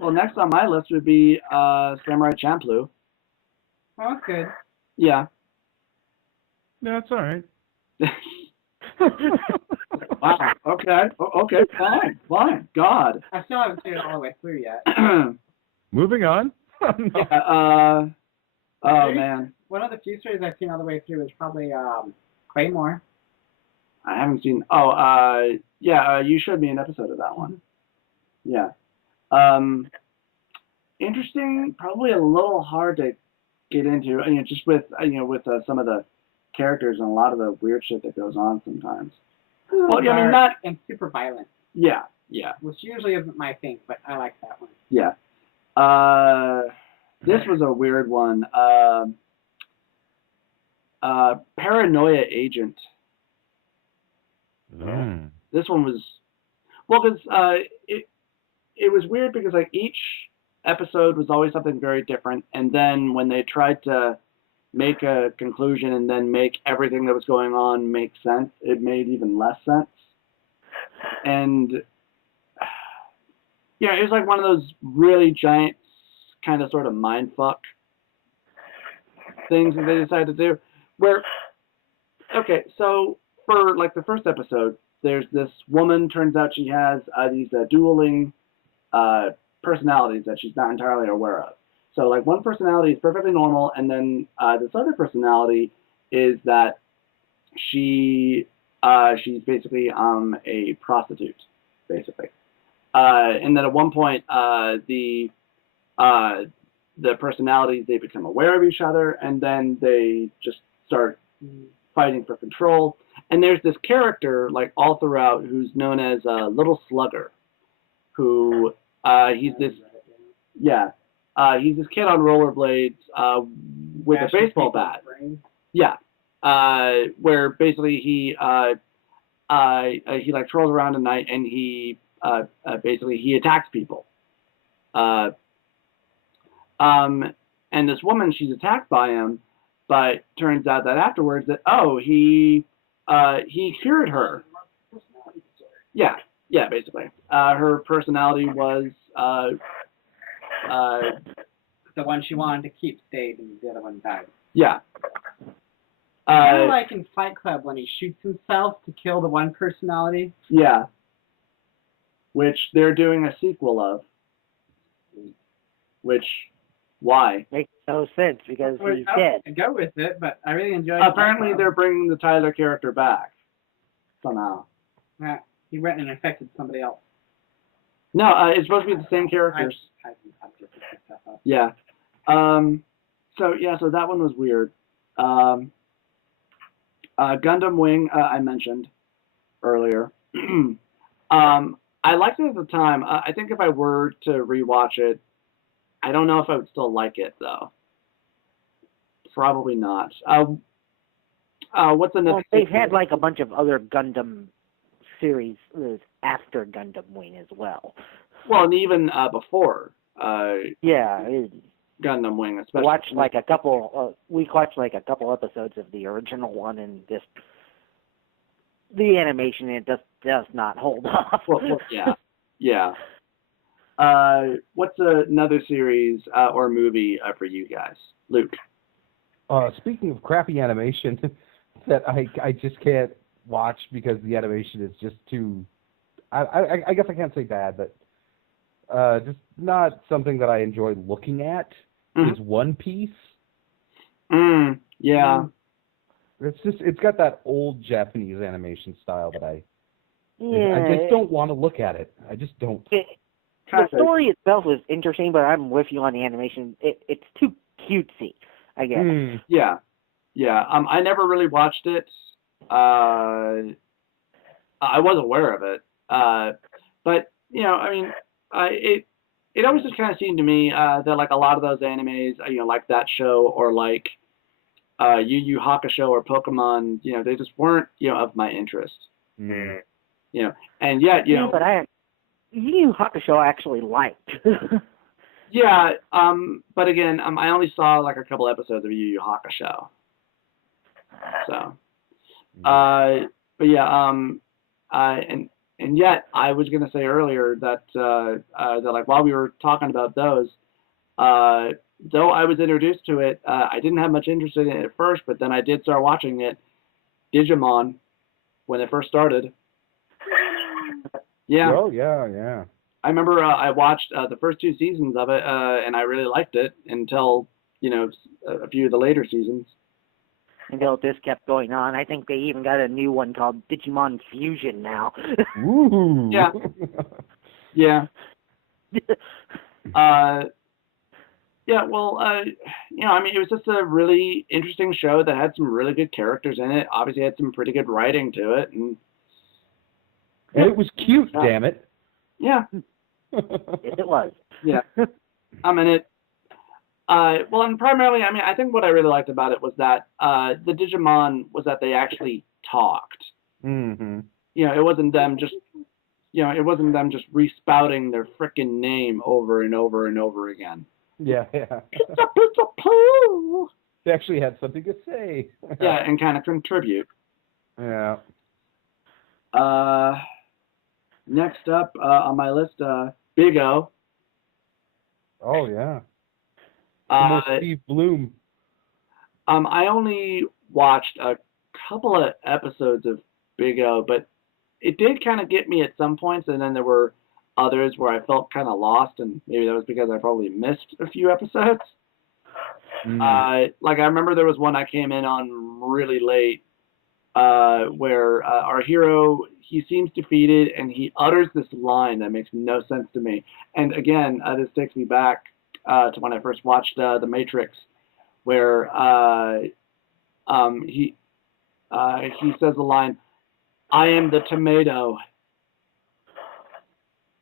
Well, next on my list would be Samurai Champloo. Oh, that's good. Yeah. No, it's all right. Wow. Okay. Okay. Fine. God. I still haven't seen it all the way through yet. Moving on. Oh man. One of the few series I've seen all the way through is probably Claymore. I haven't seen. You showed me an episode of that one. Yeah. Interesting. Probably a little hard to get into. Just with some of the characters and a lot of the weird shit that goes on sometimes. Well, I mean, not and super violent. Yeah. Which usually isn't my thing, but I like that one. Yeah. This was a weird one. Paranoia Agent. This one was because it was weird because like each episode was always something very different, and then when they tried to make a conclusion and then make everything that was going on make sense, it made even less sense. And yeah, it was like one of those really giant kind of sort of mindfuck things that they decided to do. Where, okay, so for like the first episode, there's this woman, turns out she has these dueling personalities that she's not entirely aware of. So like one personality is perfectly normal, and then this other personality is that she's basically a prostitute, basically. And then at one point, the personalities, they become aware of each other, and then they just start fighting for control. And there's this character, like all throughout, who's known as Little Slugger, who he's this kid on rollerblades with a baseball bat. Yeah, where basically he like trolls around at night and he basically he attacks people. And this woman, she's attacked by him, but turns out that afterwards that he cured her. Yeah, basically. Her personality was the one she wanted to keep stayed, and the other one died. Yeah. Kind of like in Fight Club when he shoots himself to kill the one personality. Yeah. Which they're doing a sequel of. Which, why? Makes no sense because he's dead. I go with it, but I really enjoyed. Apparently, they're bringing the Tyler character back somehow. Yeah, he went and infected somebody else. No, it's supposed to be the same characters. Yeah. So that one was weird. Gundam Wing, I mentioned earlier. I liked it at the time. I think if I were to rewatch it, I don't know if I would still like it, though. Probably not. What's the next? Well, they've had like a bunch of other Gundam series after Gundam Wing as well. Well, and even before. Gundam Wing, especially. We watched like a couple episodes of the original one, and just the animation it just does not hold up. Yeah. What's another series or movie for you guys, Luke? Speaking of crappy animation that I just can't watch because the animation is just too. I guess I can't say bad, but just not something that I enjoy looking at. Is One Piece. Yeah. It's got that old Japanese animation style that I just don't want to look at it. I just don't. The story itself is interesting, but I'm with you on the animation. It's too cutesy, I guess. Yeah. I never really watched it. I was aware of it. But I mean, it always just kind of seemed to me that like a lot of those animes, like that show or like Yu Yu Hakusho or Pokemon, they just weren't, of my interest. And yet, but Yu Yu Hakusho I actually liked. Yeah, but again, I only saw like a couple episodes of Yu Yu Hakusho. So, but yeah, and And yet, I was going to say earlier that that like while we were talking about those, though I was introduced to it, I didn't have much interest in it at first, but then I did start watching it. Digimon, when it first started. Yeah. Oh, yeah. I remember I watched the first 2 seasons of it, and I really liked it until, a few of the later seasons. Until this kept going on. I think they even got a new one called Digimon Fusion now. Ooh. Yeah. Yeah. Yeah, well, it was just a really interesting show that had some really good characters in it. Obviously, had some pretty good writing to it, and it was cute, damn it. Yeah. It was. Yeah. It. Well, and primarily, I think what I really liked about it was that the Digimon was that they actually talked. Mm-hmm. It wasn't them just. It wasn't them just respouting their frickin' name over and over and over again. Yeah. Pizza poo. They actually had something to say. Yeah, and kind of contribute. Yeah. Next up on my list, Big O. Oh yeah. Steve Bloom. I only watched a couple of episodes of Big O, but it did kind of get me at some points, and then there were others where I felt kind of lost, and maybe that was because I probably missed a few episodes. Like I remember there was one I came in on really late, where our hero, he seems defeated, and he utters this line that makes no sense to me. And again, this takes me back to when I first watched The Matrix, where he says the line, "I am the tomato."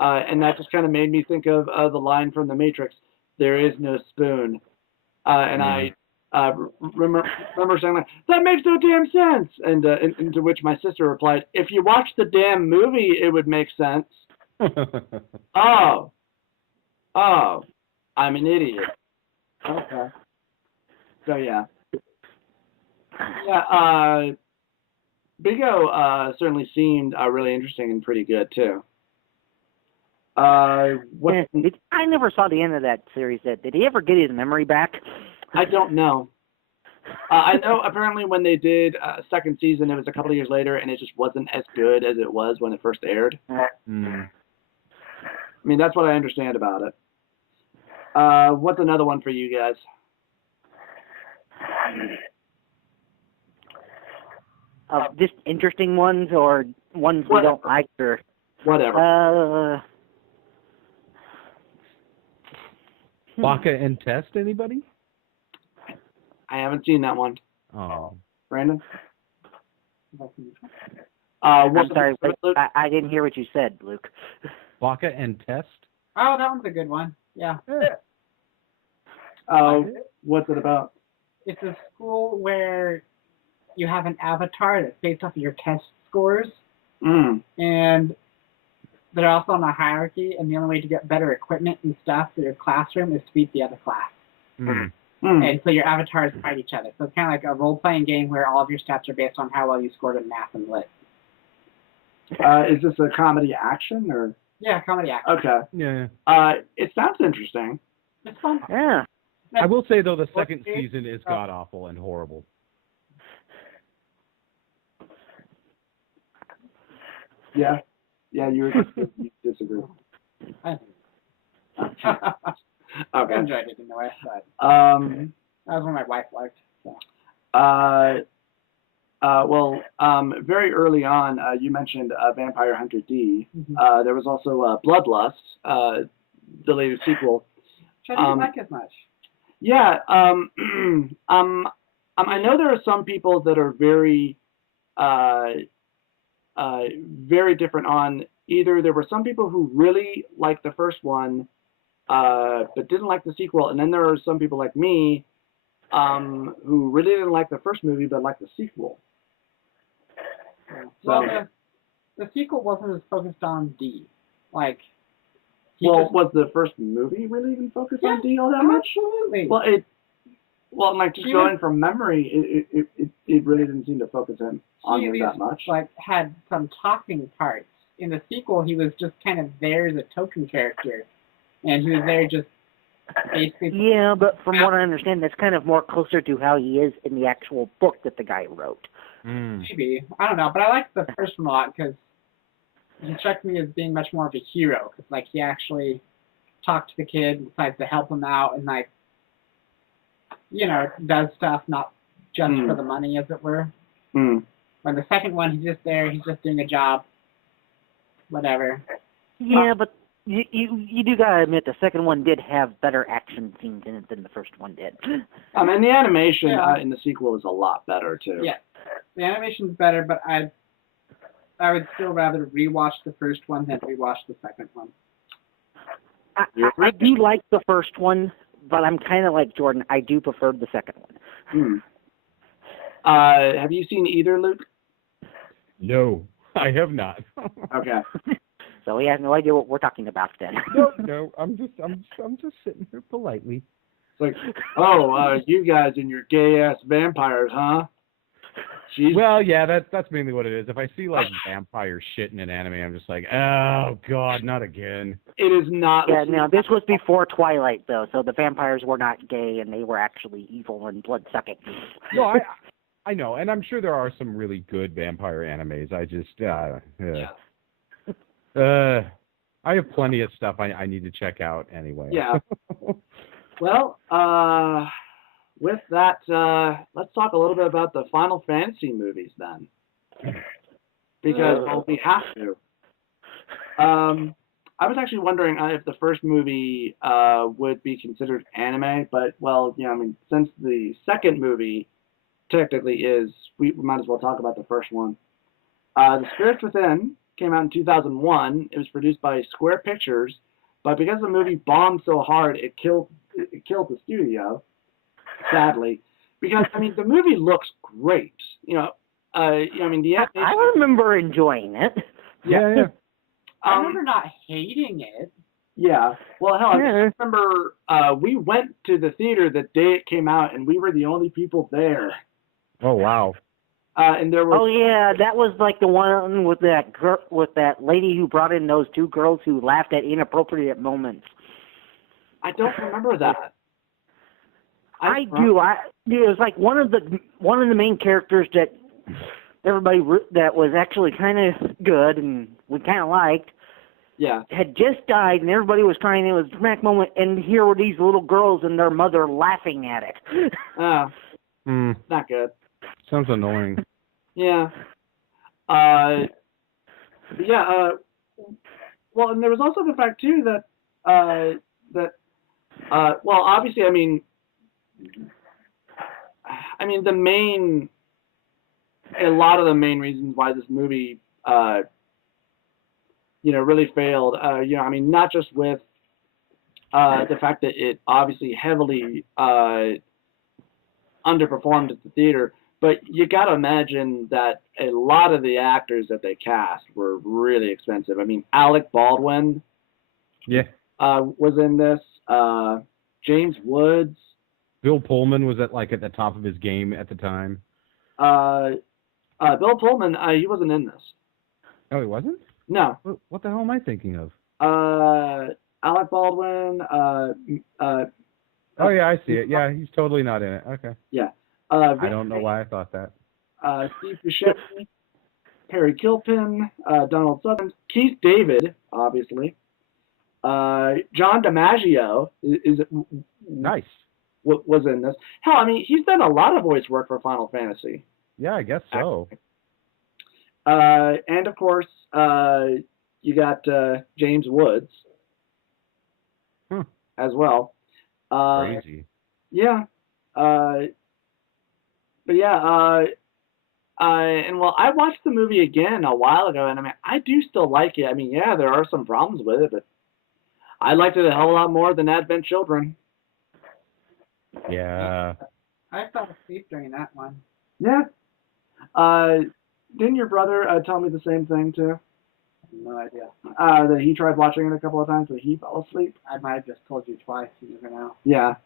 And that just kind of made me think of the line from The Matrix, "There is no spoon." And I remember saying, like, "That makes no damn sense." And to which my sister replied, "If you watch the damn movie, it would make sense." Oh, I'm an idiot. Okay. So, yeah. Yeah, Big O certainly seemed really interesting and pretty good, too. I never saw the end of that series. Did he ever get his memory back? I don't know. I know apparently when they did a second season, it was a couple of years later, and it just wasn't as good as it was when it first aired. That's what I understand about it. What's another one for you guys? Just interesting ones or ones we don't like or whatever. Baka and Test, anybody? I haven't seen that one. Oh. Brandon? I'm sorry, I didn't hear what you said, Luke. Baka and Test? Oh, that one's a good one. Yeah. What's it about? It's a school where you have an avatar that's based off of your test scores. And they're also on a hierarchy, and the only way to get better equipment and stuff for your classroom is to beat the other class. And so your avatars fight each other. So it's kind of like a role-playing game where all of your stats are based on how well you scored in math and lit. Is this a comedy action or? Yeah, comedy action. Okay. Yeah. It sounds interesting. It's fun. Yeah. I will say though, the second season is god awful and horrible. Yeah. Yeah, you disagree. Okay. I enjoyed it in the way, but that was one my wife liked. So. Very early on, you mentioned Vampire Hunter D. There was also Bloodlust, the latest sequel. Which I didn't like as much. Yeah. I know there are some people that are very very different on either. There were some people who really liked the first one, but didn't like the sequel, and then there are some people like me who really didn't like the first movie but liked the sequel. Well, the sequel wasn't as focused on D. Was the first movie really even focused on D all that much? Absolutely. Going from memory, it really didn't seem to focus on it that much. Had some talking parts in the sequel, he was just kind of there as a token character, and he was there just basically. Yeah, but from what I understand, that's kind of more closer to how he is in the actual book that the guy wrote. Maybe, I don't know, but I liked the first one a lot because he struck me as being much more of a hero. Cause, like, he actually talked to the kid, decides to help him out, and like, does stuff not just for the money, as it were. When the second one, he's just there, he's just doing a job, whatever. Yeah, but you do gotta admit the second one did have better action scenes in it than the first one did. I mean, the animation in the sequel is a lot better too. Yeah, the animation's better, but I would still rather rewatch the first one than rewatch the second one. I do like the first one, but I'm kind of like Jordan. I do prefer the second one. Have you seen either, Luke? No, I have not. Okay. So he has no idea what we're talking about then. No, I'm just sitting here politely. It's like, you guys and your gay ass vampires, huh? Jeez. Well, yeah, that's mainly what it is. If I see like vampire shit in an anime, I'm just like, oh god, not again. It is not. Yeah, now this was before Twilight though, so the vampires were not gay and they were actually evil and blood-sucking. No, I know, and I'm sure there are some really good vampire animes. I just, I have plenty of stuff I need to check out anyway. Yeah. Well, with that, let's talk a little bit about the Final Fantasy movies then, because we have to. I was actually wondering if the first movie would be considered anime, but since the second movie technically is, we might as well talk about the first one. The Spirits Within came out in 2001. It was produced by Square Pictures, but because the movie bombed so hard, it killed the studio, sadly. Because the movie looks great. The animation. I remember enjoying it. Yeah. I remember not hating it. Yeah. Well, hell, I remember we went to the theater the day it came out, and we were the only people there. Oh wow. And there was. Oh yeah, that was like the one with that lady who brought in those two girls who laughed at inappropriate moments. I don't remember that. I do. It was like one of the main characters that everybody that was actually kind of good and we kind of liked. Yeah. Had just died and everybody was crying. It was a dramatic moment, and here were these little girls and their mother laughing at it. Not good. Sounds annoying. Yeah. Well, and there was also the fact too that obviously, a lot of the main reasons why this movie, really failed. Not just with the fact that it obviously heavily underperformed at the theater, but you got to imagine that a lot of the actors that they cast were really expensive. Alec Baldwin, was in this. James Woods. Bill Pullman was at the top of his game at the time. Bill Pullman, he wasn't in this. Oh, he wasn't? No. What the hell am I thinking of? Alec Baldwin. Oh yeah, I see it. Yeah, he's totally not in it. Okay. Yeah. I don't know why I thought that. Steve Buscemi, Perry Gilpin, Donald Sutherland, Keith David, obviously. John DiMaggio is nice. Was in this. Hell, he's done a lot of voice work for Final Fantasy. Yeah, I guess so. And of course, you got James Woods as well. Crazy. Yeah. But yeah, I watched the movie again a while ago, and I do still like it. Yeah, there are some problems with it, but I liked it a hell of a lot more than Advent Children. Yeah. I fell asleep during that one. Yeah. Didn't your brother tell me the same thing too? No idea. That he tried watching it a couple of times, but he fell asleep. I might have just told you twice. You never know. Yeah.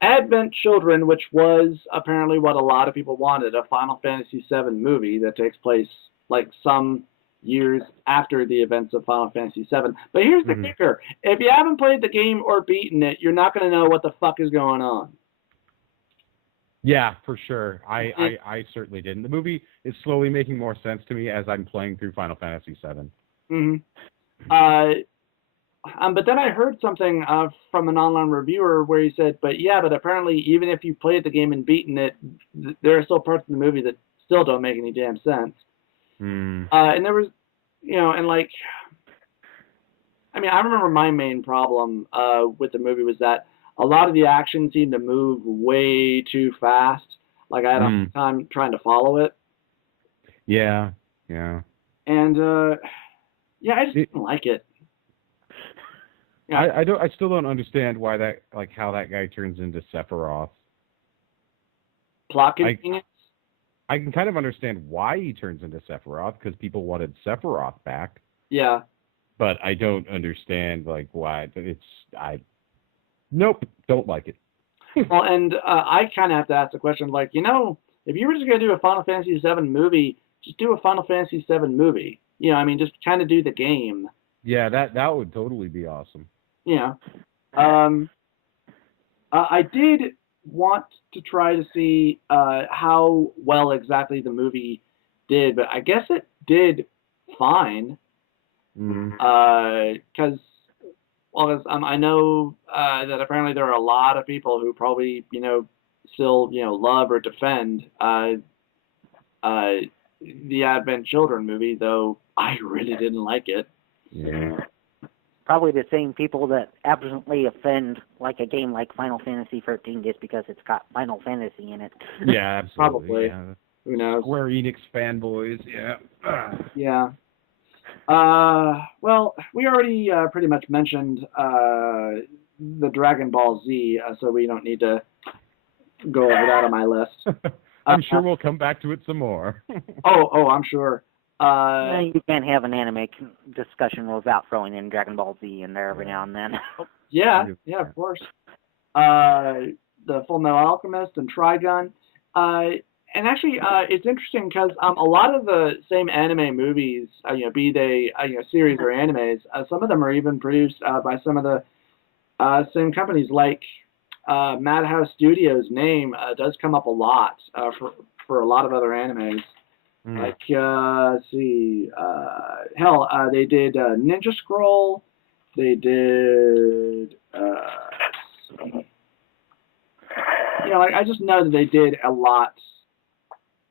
Advent Children, which was apparently what a lot of people wanted, a Final Fantasy VII movie that takes place like some years after the events of Final Fantasy VII. But here's the kicker: if you haven't played the game or beaten it, you're not going to know what the fuck is going on. Yeah, for sure. I certainly didn't. The movie is slowly making more sense to me as I'm playing through Final Fantasy VII. But then I heard something from an online reviewer where he said, but apparently even if you played the game and beaten it, there are still parts of the movie that still don't make any damn sense. And there was, and like, I mean, I remember my main problem with the movie was that a lot of the action seemed to move way too fast. Like I had a hard time trying to follow it. Yeah. And I just didn't like it. Yeah. I still don't understand why that, like, how that guy turns into Sephiroth. Plot convenience? I can kind of understand why he turns into Sephiroth, because people wanted Sephiroth back. Yeah. But I don't understand, like, why. Nope, don't like it. Well, and I kind of have to ask the question, like, if you were just going to do a Final Fantasy VII movie, just do a Final Fantasy VII movie. Just kind of do the game. Yeah, that would totally be awesome. Yeah. I did want to try to see how well exactly the movie did, but I guess it did fine. Because I know that apparently there are a lot of people who probably, still, love or defend the Advent Children movie, though I really didn't like it. Yeah. Probably the same people that absolutely offend like a game like Final Fantasy 13 just because it's got Final Fantasy in it. Yeah, absolutely. Probably. Yeah. Who knows? Square Enix fanboys, yeah. Yeah. Well, we already pretty much mentioned the Dragon Ball Z, so we don't need to go over that on my list. I'm sure we'll come back to it some more. Oh, I'm sure. You can't have an anime discussion without throwing in Dragon Ball Z in there every now and then. Yeah, of course. The Full Metal Alchemist and Trigun. And actually, it's interesting because a lot of the same anime movies, be they series or animes, some of them are even produced by some of the same companies. Like Madhouse Studios' name does come up a lot for a lot of other animes. Like, let's see, they did Ninja Scroll, they did, I just know that they did a lot,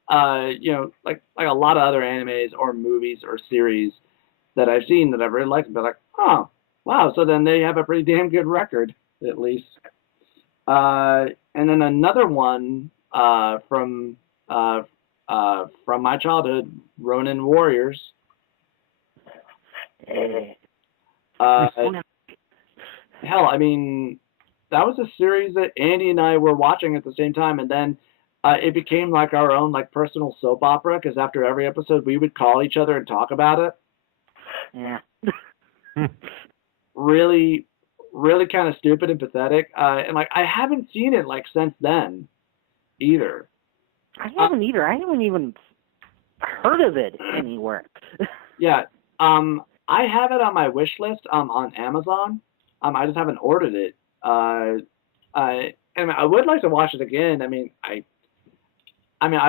like a lot of other animes or movies or series that I've seen that I've really liked, and be like, oh, wow, so then they have a pretty damn good record, at least. And then another one from my childhood, Ronin Warriors. Hell, I mean, that was a series that Andy and I were watching at the same time, and then it became like our own like personal soap opera, because after every episode we would call each other and talk about it. Yeah. Really, really kind of stupid and pathetic. And like I haven't seen it like since then either. I haven't either. I haven't even heard of it anywhere. Yeah. I have it on my wish list on Amazon. I just haven't ordered it. And I would like to watch it again. I mean, I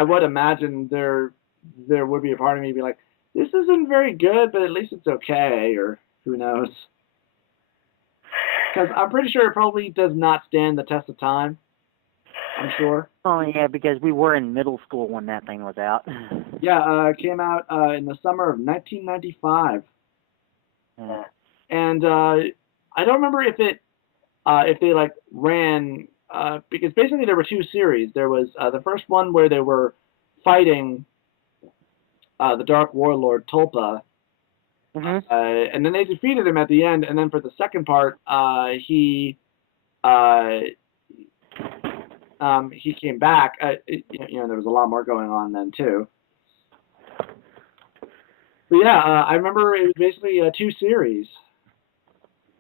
would imagine there would be a part of me be like, this isn't very good, but at least it's okay, or who knows. Because I'm pretty sure it probably does not stand the test of time. I'm sure. Oh, yeah, because we were in middle school when that thing was out. Yeah, it came out in the summer of 1995. And I don't remember if they like ran, because basically there were two series. There was the first one where they were fighting the Dark Warlord Tulpa, and then they defeated him at the end. And then for the second part, he came back. There was a lot more going on then too. But yeah, I remember it was basically two series.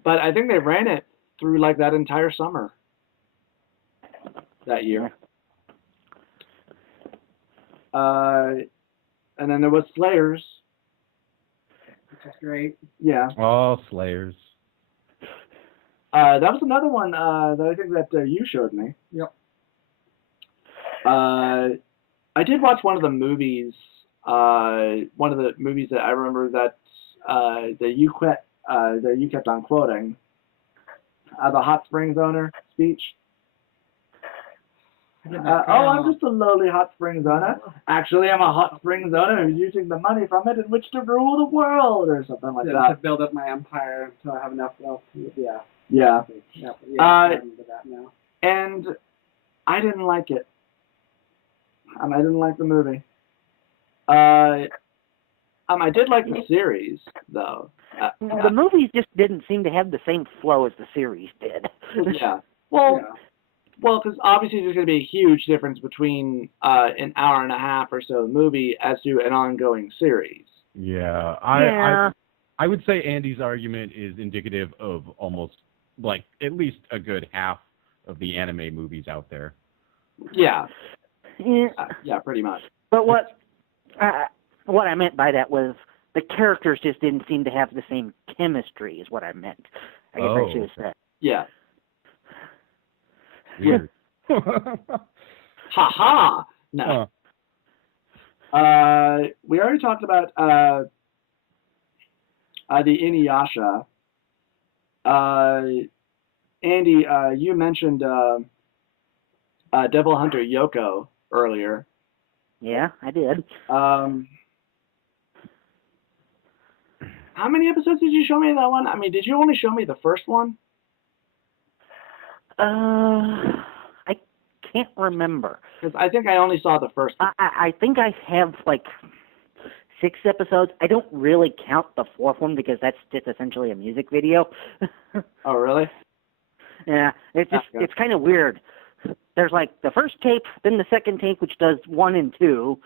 But I think they ran it through like that entire summer that year. And then there was Slayers. Which is great. Yeah. Oh, Slayers. That was another one that I think that you showed me. Yep. I did watch one of the movies. One of the movies that I remember that you kept on quoting. The Hot Springs owner speech. I'm just a lowly Hot Springs owner. Actually, I'm a Hot Springs owner who's using the money from it in which to rule the world, or something like that. To build up my empire until I have enough wealth to, Yeah. I remember that now. And I didn't like it. I didn't like the movie. I did like the series, though. The movies just didn't seem to have the same flow as the series did. Yeah. Well, because obviously there's going to be a huge difference between an hour and a half or so movie as to an ongoing series. Yeah. I would say Andy's argument is indicative of almost, like, at least a good half of the anime movies out there. Yeah. Yeah, pretty much. But what I meant by that was the characters just didn't seem to have the same chemistry, is what I meant. I guess I should have said. Yeah. Weird. Ha-ha! No. We already talked about the Inuyasha. Andy, you mentioned Devil Hunter Yohko earlier. Yeah, I did. How many episodes did you show me of that one? I mean, did you only show me the first one? I can't remember. Because I think I only saw the first one. I think I have, like, 6 episodes. I don't really count the 4th one because that's just essentially a music video. Oh, really? Yeah, it's kind of weird. There's, like, the first tape, then the second tape, which does 1 and 2,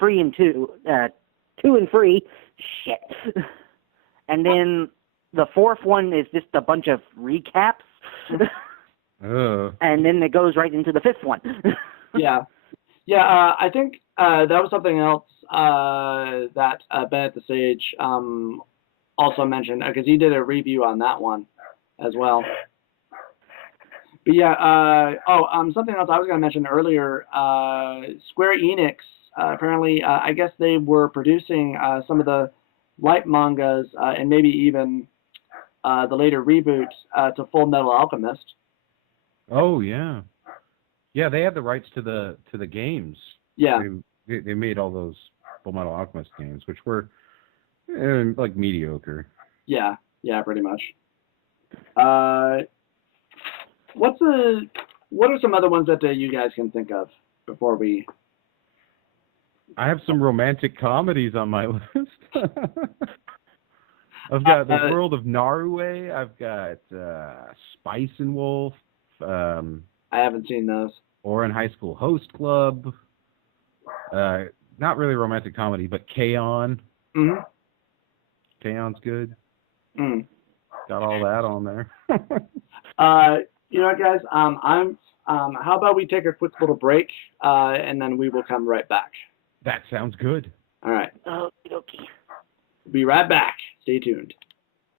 3 and 2, 2 and 3, shit. And then the 4th one is just a bunch of recaps. And then it goes right into the 5th one. Yeah. I think that was something else that Ben at the Stage also mentioned, because he did a review on that one as well. But yeah, something else I was going to mention earlier, Square Enix, apparently, I guess they were producing some of the light mangas and maybe even the later reboot to Full Metal Alchemist. Oh, yeah. Yeah, they had the rights to the games. Yeah. They made all those Full Metal Alchemist games, which were like mediocre. Yeah, pretty much. What are some other ones that you guys can think of before we? I have some romantic comedies on my list. I've got The World of Narue. I've got Spice and Wolf. I haven't seen those. Orin High School Host Club. Not really romantic comedy, but K-On! Mm-hmm. K-On's good. Mm. Got all that on there. You know what, guys? How about we take a quick little break, and then we will come right back. That sounds good. All right. Okay. Be right back. Stay tuned.